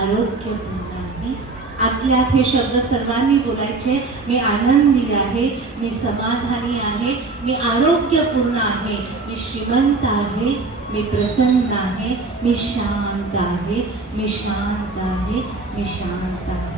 आरोग्य आरोग्यपूर्ण आहे आतल्या आत हे शब्द सर्वांनी बोलायचे. मी आनंदी आहे मी समाधानी आहे मी आरोग्यपूर्ण आहे मी श्रीमंत आहे मी प्रसन्न आहे मी शांत आहे मी शांत आहे मी शांत आहे.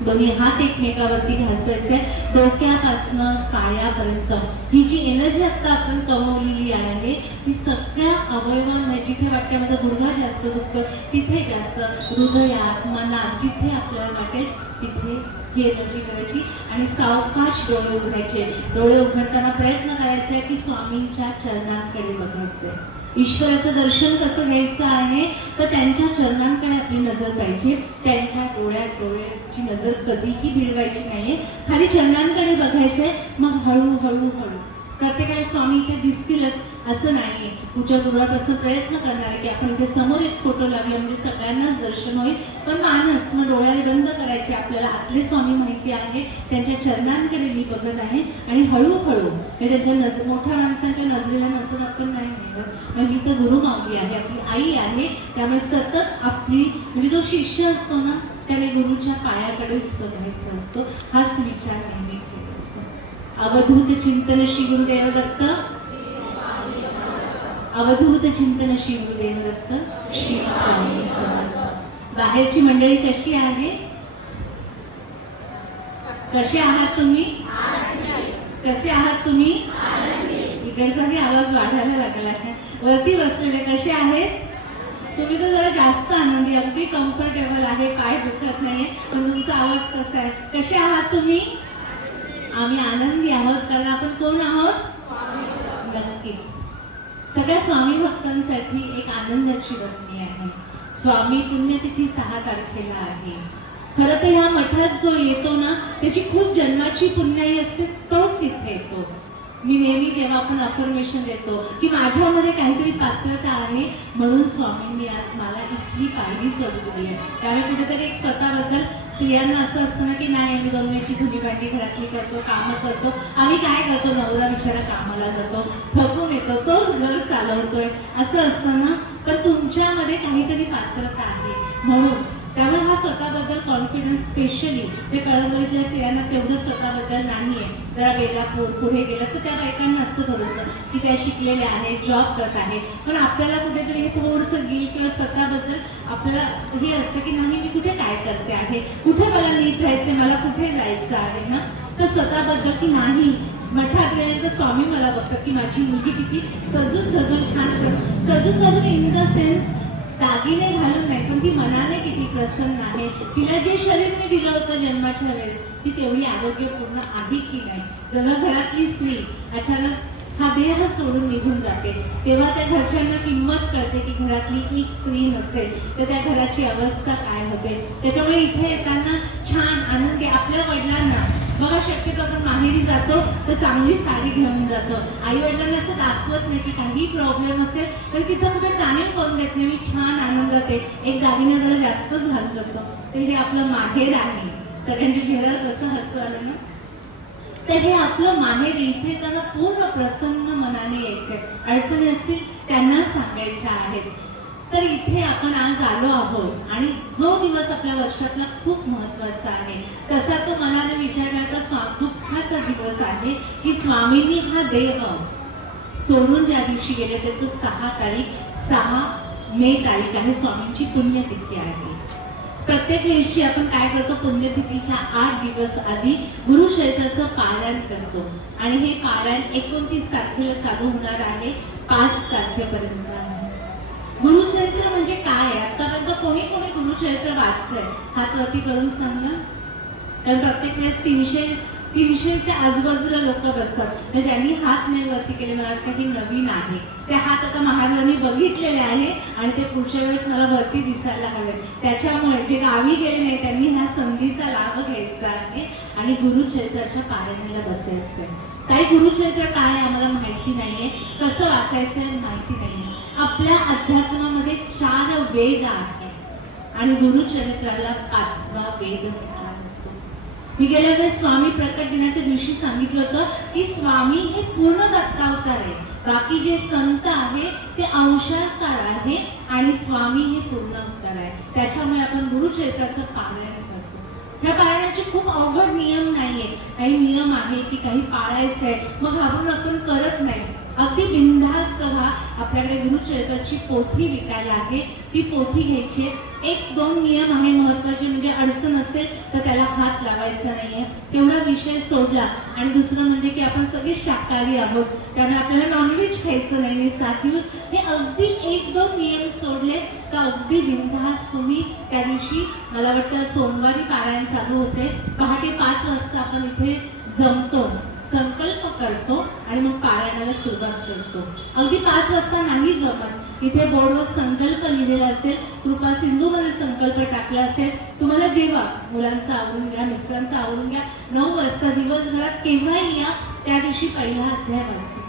दोन्ही हात एकमेकावरती घासायचे. डोक्यापासनं पायापर्यंत. ही जी एनर्जी आता आपण कमवलेली आहे ती सगळ्या अवयवांना जिथे वाटते माझा गुडघा जास्त दुखतो तिथे जास्त हृदयात मनात जिथे आपल्याला वाटेल तिथे ही एनर्जी करायची. आणि सावकाश डोळे उघडायचे. डोळे उघडताना प्रयत्न करायचे की स्वामींच्या चरणांकडे बघायचे. ईश्वराचं दर्शन कसं घ्यायचं आहे तर त्यांच्या चरणांकडे आपली नजर पाहिजे. त्यांच्या डोळ्यात डोळ्याची नजर कधीही भिडवायची नाहीये. खाली चरणांकडे बघायचंय मग हळू हळू हळू. प्रत्येकाला स्वामी इथे दिसतीलच. असं नाहीये पुढच्या गुरुवापासून प्रयत्न करणार आहे की आपण इथे समोर एक फोटो लावूया. म्हणजे सगळ्यांनाच दर्शन होईल. पण मानस मग डोळ्याला बंद करायचे. आपल्याला आतले स्वामी माहिती आहे. त्यांच्या चरणांकडे मी बघत आहे. आणि हळूहळू म्हणजे त्यांच्या नज मोठ्या माणसांच्या नजरेला नजर आपण नाही मिळत मग ही तर गुरु माऊली आहे. आपली आई आहे. त्यामुळे सतत आपली म्हणजे जो शिष्य असतो ना त्याने गुरुच्या पायाकडेच बघायचा असतो. हाच विचार नेहमी अवधूत चिंतन श्री गुरुदेव दत्त अवधूत चिंतन श्री श्री स्वामी बाहेरची मंडळी कशी आहे? कसे आहात तुम्ही? कसे आहात तुम्ही? इकडचाही आवाज वाढायला लागला आहे. वरती बसलेले कसे आहेत? तुम्ही तर जरा जास्त आनंदी अगदी कम्फर्टेबल आहे पाय दुखत नाही पण तुमचा आवाज कसा आहे? कसे आहात तुम्ही? आम्ही आनंदी आहोत कारण आपण कोण आहोत? नक्कीच. सगळ्या स्वामी भक्तांसाठी एक आनंदाची बातमी आहे. स्वामी पुण्यतिथी सहा तारखेला आहे. खरं तर ह्या मठात जो येतो ना त्याची खूप जन्माची पुण्याई असते तोच इथे येतो. मी नेहमी तेव्हा आपण अफर्मेशन देतो की माझ्यामध्ये काहीतरी पात्रता आहे म्हणून स्वामींनी आज मला इथली पायरी चढवली आहे. त्यामुळे कुठेतरी एक स्वतःबद्दल स्त्रियांना असं असतं ना की नाही आम्ही दोन वेळची भांडी घरातली करतो कामं करतो आम्ही काय करतो? नवरा बिचारा कामाला जातो थकून येतो तोच घर चालवतोय असं असतं ना. पण तुमच्यामध्ये काहीतरी पात्रता आहे. म्हणून त्यामुळे हा स्वतःबद्दल आणि स्पेशली ते कळंबरीतल्या स्त्रियांना तेवढं स्वतःबद्दल नाहीये जरा बेलापूर पुढे गेलं तर त्या बायकांना असतं थोडंसं की त्या शिकलेल्या आहेत जॉब करत आहेत. पण आपल्याला कुठेतरी हे थोडंसं गिल किंवा स्वतःबद्दल आपल्याला हे असतं की नाही मी कुठे काय करते आहे? कुठे मला नीट राहायचं मला कुठे जायचं आहे ना? तर स्वतःबद्दल की नाही मठात गेल्यानंतर स्वामी मला बघतात की माझी मुलगी किती सजून सजून छान सजून सजून इन द सेन्स दागिने घालून नाही पण ती मनाने किती प्रसन्न आहे. तिला जे शरीर मी दिलं होतं जन्माच्या वेळेस ती तेवढी आरोग्यपूर्ण आहे की नाही? जेव्हा घरातली स्त्री अचानक हा देह सोडून निघून जाते तेव्हा त्या घरच्यांना किंमत कळते की घरातली एक स्त्री नसेल तर त्या घराची अवस्था काय होते? त्याच्यामुळे इथे येताना छान आनंदी आपल्या वडिलांना बघा शक्यतो आपण माहेरी जातो तर चांगली साडी घेऊन जातो. आई वडिलांना असं दाखवत नाही की काही प्रॉब्लेम असेल तर तिथं कुठे जाणीव करून देत नाही. मी छान आनंदात आहे. एक दागिना जरा जास्तच घालत होतो तर हे आपलं माहेर आहे. सगळ्यांच्या चेहऱ्यावर कसं हसू आलं ना? तर हे आपलं माहेर इथे त्यांना पूर्ण प्रसन्न मनाने यायचंय. अडचणी असतील त्यांना सांगायच्या आहेत. तर इथे आपण आज आलो आहोत. आणि जो दिवस आपल्या वर्षातला खूप महत्त्वाचा आहे. तसा तो मला विचार केला तर स्वा दुःखाचा दिवस आहे की स्वामींनी हा देह सोडून ज्या दिवशी गेले तर तो सहा तारीख सहा मे तारीख आहे स्वामींची पुण्यतिथी आहे. प्रत्येक दिवशी आपण काय करतो? पुण्यतिथीच्या आठ दिवस आधी गुरुक्षेत्राचं पारायण करतो. आणि हे पारायण एकोणतीस तारखेला चालू होणार आहे पाच तारखेपर्यंत. आहे गुरुचरित्र म्हणजे काय? आहे आतापर्यंत कोणी कोणी गुरुचरित्र वाचलंय. हात वरती करून सांगा. कारण प्रत्येक वेळेस तीनशे तीनशेच्या आजूबाजूला लोक बसतात. म्हणजे ज्यांनी हात नाही वरती केले मला वाटतं हे नवीन आहे. ते हात आता महाराजांनी बघितलेले आहे आणि ते पुढच्या वेळेस मला वरती दिसायला हवे त्याच्यामुळे जे गावी गेले नाही त्यांनी ह्या संधीचा लाभ घ्यायचा आहे आणि गुरुचरित्राच्या पारायणाला बसायचं आहे. काही गुरुचरित्र काय आम्हाला माहिती नाहीये. कसं वाचायचं आहे माहिती नाहीये. आपल्या अध्यात्मामध्ये चार वेद आहे आणि गुरुचरित्राला पाचवा वेद होता मी गेल्या वेळेस स्वामी प्रकट दिनाच्या दिवशी सांगितलं होतं की स्वामी हे पूर्ण दत्तावतार आहे बाकी जे संत आहे ते अंशावतार आहे आणि स्वामी हे पूर्ण अवतार आहे. त्याच्यामुळे आपण गुरुक्षेत्राचं पारायण करतो. ह्या पारायणाचे खूप अवघड नियम नाहीये. काही नियम आहे की काही पाळायचं आहे मग घाबरून आपण करत नाही. अगदी बिनधास्त व्हा आपल्याकडे गुरुचरित्राची पोथी विकायला आहे. ती पोथी घ्यायची एक दोन नियम आहे महत्त्वाचे म्हणजे अडचण असेल तर त्याला हात लावायचा नाहीये. तेवढा विषय सोडला. आणि दुसरं म्हणजे की आपण सगळे शाकाहारी आहोत. त्यामुळे आपल्याला नॉनव्हेज खायचं नाही आणि सात दिवस हे अगदी एक दोन नियम सोडले तर अगदी बिनधास्त तुम्ही त्या दिवशी मला वाटतं सोमवारी पारायण चालू होते. पहाटे पाच वाजता आपण इथे जमतो. संकल्प करतो आणि मग पारायणाला सुरुवात करतो. अगदी पाच वाजता नाही जमत. इथे बोर्डवर संकल्प लिहिलेला असेल कृपा सिंधूमध्ये संकल्प टाकला असेल तुम्हाला जेव्हा मुलांचं आवरून घ्या मिस्टरांचं आवरून घ्या नऊ वाजता दिवसभरात केव्हाही या त्या दिवशी पहिला अध्याय वाचू.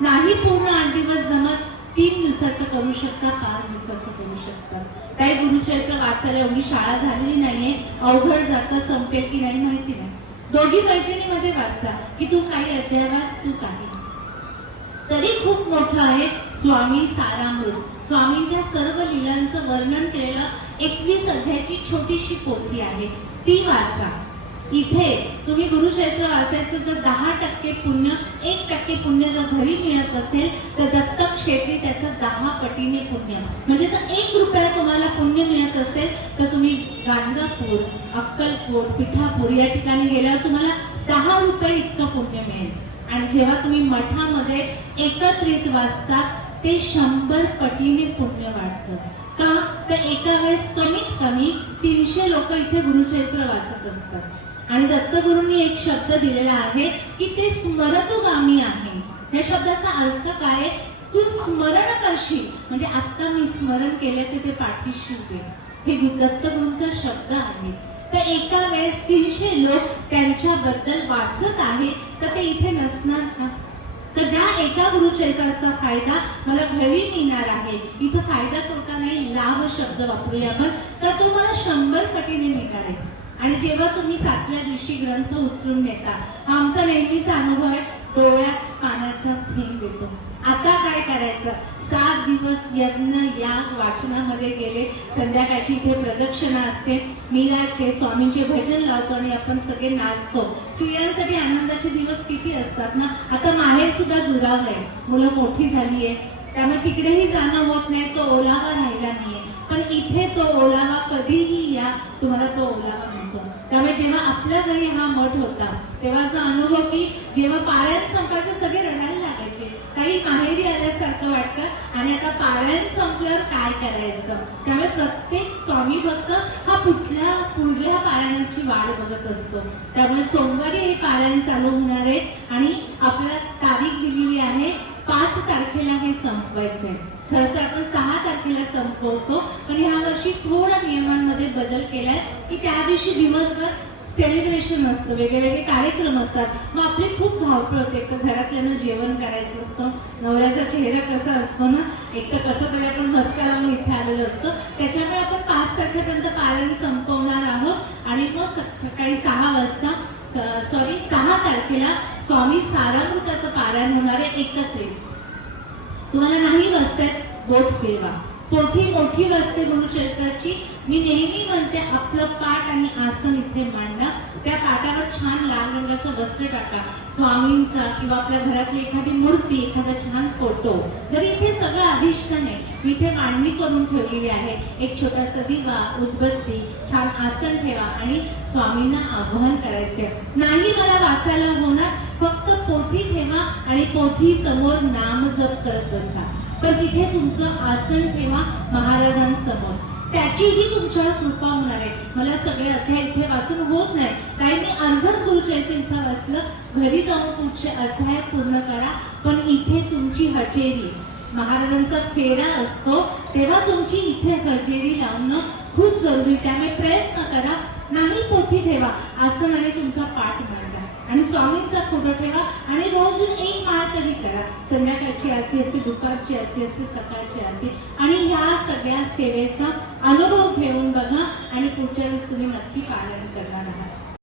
नाही पूर्ण आठ दिवस जमत तीन दिवसाचं करू शकता पाच दिवसाचं करू शकता. काही गुरुचरित्र वाचायला एवढी शाळा झालेली नाहीये अवघड जातं संपेल की नाही माहिती नाही. दोघी मैत्रिणीमध्ये वाचा की तू काही अध्यावास तू काही तरी खूप मोठं आहे स्वामी सारामृत. स्वामींच्या सर्व लीलांचं वर्णन केलेलं एकवीस अध्यायाची छोटीशी पोथी आहे. ती वाचा. इथे तुम्ही गुरुक्षेत्र वाचायचं जर दहा टक्के पुण्य एक टक्के पुण्य जर घरी मिळत असेल तर दत्तक क्षेत्री त्याचं दहा पटीने पुण्य. म्हणजे जर एक रुपया तुम्हाला पुण्य मिळत असेल तर तुम्ही गाणगापूर अक्कलकोट पिठापूर या ठिकाणी गेल्यावर तुम्हाला दहा रुपये इतकं पुण्य मिळेल. आणि जेव्हा तुम्ही मठामध्ये एकत्रित वाचतात ते शंभर पटीने पुण्य वाटतं का? तर एका वेळेस कमीत कमी तीनशे लोक इथे गुरुक्षेत्र वाचत असतात. आणि दत्तगुरूंनी एक शब्द दिलेला आहे की ते स्मरतुगामी आहे. या शब्दाचा अर्थ काय तू स्मरण करशील. म्हणजे आता मी स्मरण केले ते ते पाठीशी हे दत्तगुरूंचा शब्द आहे. तर एका वेळेस तीनशे लोक त्यांच्याबद्दल वाचत आहे तर ते इथे नसणार का? तर ज्या एका गुरुचरित्राचा फायदा मला घरी मिळणार आहे इथं फायदा तोटा नाही लाभ शब्द वापरूया आपण तर तो मला शंभर पटीने मिळणार आहे. आणि जेव्हा तुम्ही सातव्या दिवशी ग्रंथ उचलून नेता हा आमचा नेहमीचा अनुभव आहे डोळ्यात पाण्याचा थेंब येतो. आता काय करायचं? सात दिवस यज्ञ याग वाचनामध्ये गेले संध्याकाळची इथे प्रदक्षिणा असते मीराचे स्वामींचे भजन लावतो आणि आपण सगळे नाचतो. स्त्रियांसाठी आनंदाचे दिवस किती असतात ना? आता माहेर सुद्धा दुरावलंय. मुलं मोठी झाली आहे त्यामुळे तिकडेही जाणं होत नाही तो ओलावा राहिला नाहीये. पण इथे तो ओलावा कधीही या तुम्हाला तो ओलावा मिळतो त्यामुळे जेव्हा आपल्या घरी हा मठ होता तेव्हा असा अनुभव की जेव्हा पारायण संपायचं सगळे रडायला लागायचे. काही माहेरी आल्यासारखं वाटतं आणि आता पारायण संपल्यावर काय करायचं? त्यामुळे प्रत्येक स्वामी भक्त हा कुठल्या पुढल्या पारायणाची वाट बघत असतो. त्यामुळे सोमवारी हे पारायण चालू होणार आहे आणि आपल्याला तारीख दिलेली आहे पाच तारखेला हे संपवायचं आहे खरं तर आपण सहा तारखेला संपवतो पण ह्या वर्षी थोडा नियमांमध्ये बदल केलाय की त्या दिवशी दिवसभर सेलिब्रेशन असतं वेगवेगळे कार्यक्रम असतात. मग आपली खूप धावपळ होते. एक तर घरातल्यानं जेवण करायचं असतं. नवऱ्याचा चेहरा कसा असतो ना? एक तर कसं तरी आपण मस्का लावून इथे आलेलो असतो. त्याच्यामुळे आपण पाच तारखेपर्यंत पारायण संपवणार आहोत. आणि मग सकाळी सहा वाजता सॉरी सहा तारखेला स्वामी सारामृताचं पारायण होणार आहे एकत्रित तुम्हाला नाही वाचतायत बोट फिरवा. मोठी मोठी वाचते गुरुचरित्राची मी नेहमी म्हणते आपलं पाठ आणि आसन इथे मांडा त्या पाठावर छान लाल रंगाचं वस्त्र टाका. स्वामींचा किंवा आपल्या घरातली एखादी मूर्ती एखादा छान फोटो जरी इथे सगळं अधिष्ठान आहे मी इथे मांडणी करून ठेवलेली आहे. एक छोटासा दिवा उदबत्ती छान आसन ठेवा आणि स्वामींना आवाहन करायचे नाही मला वाचायला होणार फक्त पोथी ठेवा आणि पोथी समोर नाम जप करत बसा. तर तिथे तुमचं आसन ठेवा महाराजांसमोर. त्याचीही तुमच्यावर कृपा होणार आहे. मला सगळे अध्याय इथे वाचून होत नाही. काही मी अर्धच गुरुचरित्र इथं वाचलं घरी जाऊन पुढचे अध्याय पूर्ण करा पण इथे तुमची हजेरी. महाराजांचा फेरा असतो तेव्हा तुमची इथे हजेरी लावणं खूप जरुरी. त्यामुळे प्रयत्न करा नाही पोथी ठेवा. असं आणि तुमचा पाठ मांडा. आणि स्वामींचा फोटो ठेवा आणि रोज एक माळ तरी करा. संध्याकाळची आरती असते दुपारची आरती असते सकाळची आरती. आणि ह्या सगळ्या सेवेचा अनुभव घेऊन बघा आणि पुढच्या वेळेस तुम्ही नक्की पालन करणार आहात.